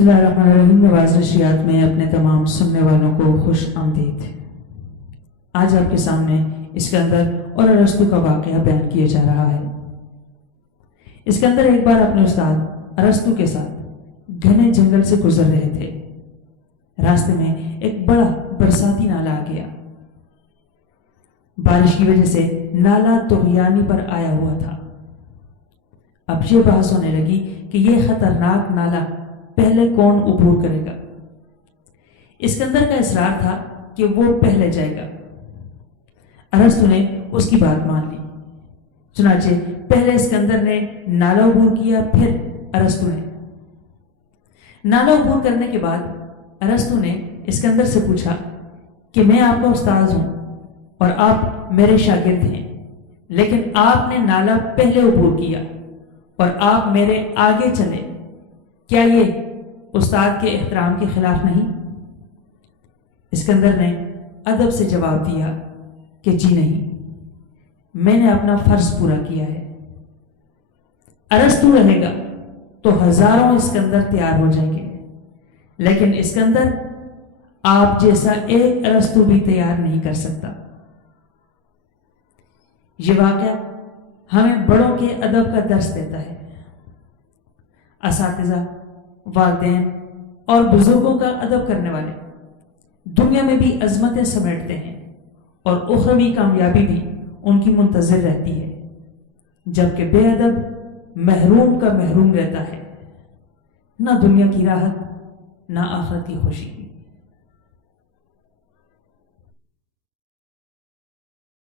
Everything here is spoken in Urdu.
بسم اللہ الرحمن الرحیم۔ نواز نشریات میں اپنے تمام سننے والوں کو خوش آمدید۔ آج آپ کے سامنے اسکندر اور ارسطو کا واقعہ بیان کیا جا رہا ہے۔ اسکندر ایک بار اپنے استاد ارسطو کے ساتھ گھنے جنگل سے گزر رہے تھے۔ راستے میں ایک بڑا برساتی نالا آ گیا۔ بارش کی وجہ سے نالا طغیانی پر آیا ہوا تھا۔ اب یہ بحث ہونے لگی کہ یہ خطرناک نالا پہلے کون عبور کرے گا۔ اسکندر کا اصرار تھا کہ وہ پہلے جائے گا۔ ارسطو نے اس کی بات مان لی۔ چنانچہ پہلے اسکندر نے نالا عبور کیا، پھر ارسطو نے۔ نالا عبور کرنے کے بعد ارسطو نے اسکندر سے پوچھا کہ میں آپ کا استاذ ہوں اور آپ میرے شاگرد ہیں، لیکن آپ نے نالا پہلے عبور کیا اور آپ میرے آگے چلے، کیا یہ استاد کے احترام کے خلاف نہیں؟ اسکندر نے ادب سے جواب دیا کہ جی نہیں، میں نے اپنا فرض پورا کیا ہے۔ ارسطو رہے گا تو ہزاروں اسکندر تیار ہو جائیں گے، لیکن اسکندر آپ جیسا ایک ارسطو بھی تیار نہیں کر سکتا۔ یہ واقعہ ہمیں بڑوں کے ادب کا درس دیتا ہے۔ اساتذہ، والدین اور بزرگوں کا ادب کرنے والے دنیا میں بھی عظمتیں سمیٹتے ہیں اور اخروی کامیابی بھی ان کی منتظر رہتی ہے، جبکہ بے ادب محروم کا محروم رہتا ہے، نہ دنیا کی راحت نہ آخرت کی خوشی۔